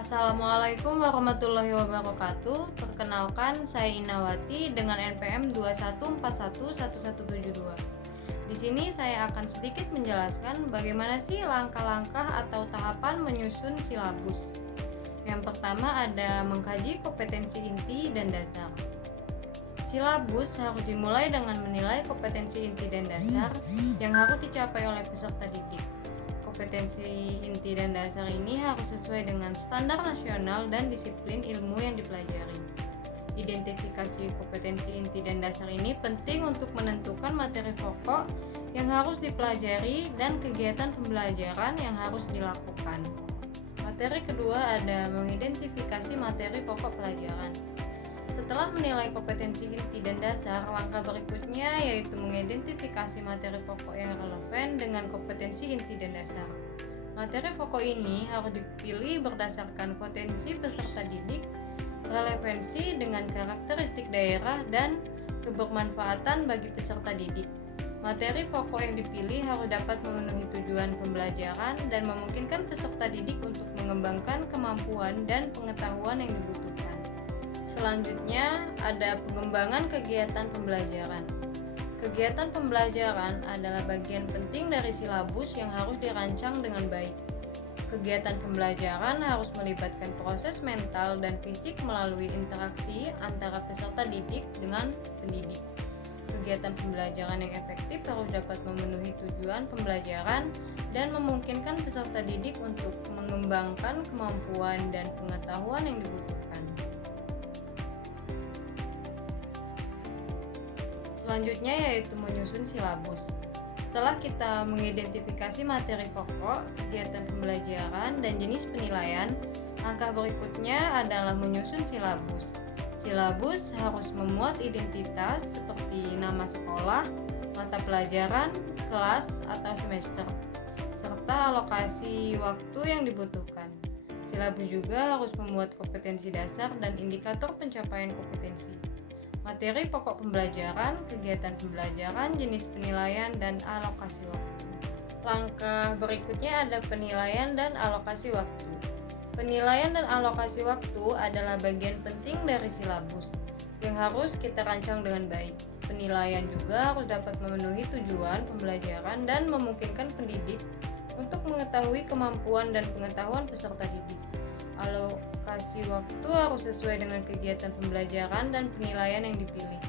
Assalamualaikum warahmatullahi wabarakatuh. Perkenalkan, saya Inawati dengan NPM 2141172. Di sini saya akan sedikit menjelaskan bagaimana sih langkah-langkah atau tahapan menyusun silabus. Yang pertama ada mengkaji kompetensi inti dan dasar. Silabus harus dimulai dengan menilai kompetensi inti dan dasar yang harus dicapai oleh peserta didik. Kompetensi inti dan dasar ini harus sesuai dengan standar nasional dan disiplin ilmu yang dipelajari. Identifikasi kompetensi inti dan dasar ini penting untuk menentukan materi pokok yang harus dipelajari dan kegiatan pembelajaran yang harus dilakukan. Materi kedua ada mengidentifikasi materi pokok pelajaran. Setelah menilai kompetensi inti dan dasar, langkah berikutnya yaitu mengidentifikasi materi pokok yang relevan dengan kompetensi inti dan dasar. Materi pokok ini harus dipilih berdasarkan potensi peserta didik, relevansi dengan karakteristik daerah, dan kebermanfaatan bagi peserta didik. Materi pokok yang dipilih harus dapat memenuhi tujuan pembelajaran dan memungkinkan peserta didik untuk mengembangkan kemampuan dan pengetahuan yang dibutuhkan. Selanjutnya ada pengembangan kegiatan pembelajaran. Kegiatan pembelajaran adalah bagian penting dari silabus yang harus dirancang dengan baik. Kegiatan pembelajaran harus melibatkan proses mental dan fisik melalui interaksi antara peserta didik dengan pendidik. Kegiatan pembelajaran yang efektif harus dapat memenuhi tujuan pembelajaran dan memungkinkan peserta didik untuk mengembangkan kemampuan dan pengetahuan yang dibutuhkan. Selanjutnya yaitu menyusun silabus. Setelah kita mengidentifikasi materi pokok, kegiatan pembelajaran, dan jenis penilaian, langkah berikutnya adalah menyusun silabus. Silabus harus memuat identitas seperti nama sekolah, mata pelajaran, kelas atau semester, serta alokasi waktu yang dibutuhkan. Silabus juga harus memuat kompetensi dasar dan indikator pencapaian kompetensi. Materi pokok pembelajaran, kegiatan pembelajaran, jenis penilaian, dan alokasi waktu. Langkah berikutnya ada penilaian dan alokasi waktu. Penilaian dan alokasi waktu adalah bagian penting dari silabus yang harus kita rancang dengan baik. Penilaian juga harus dapat memenuhi tujuan pembelajaran dan memungkinkan pendidik untuk mengetahui kemampuan dan pengetahuan peserta didik. Alokasi waktu harus sesuai dengan kegiatan pembelajaran dan penilaian yang dipilih.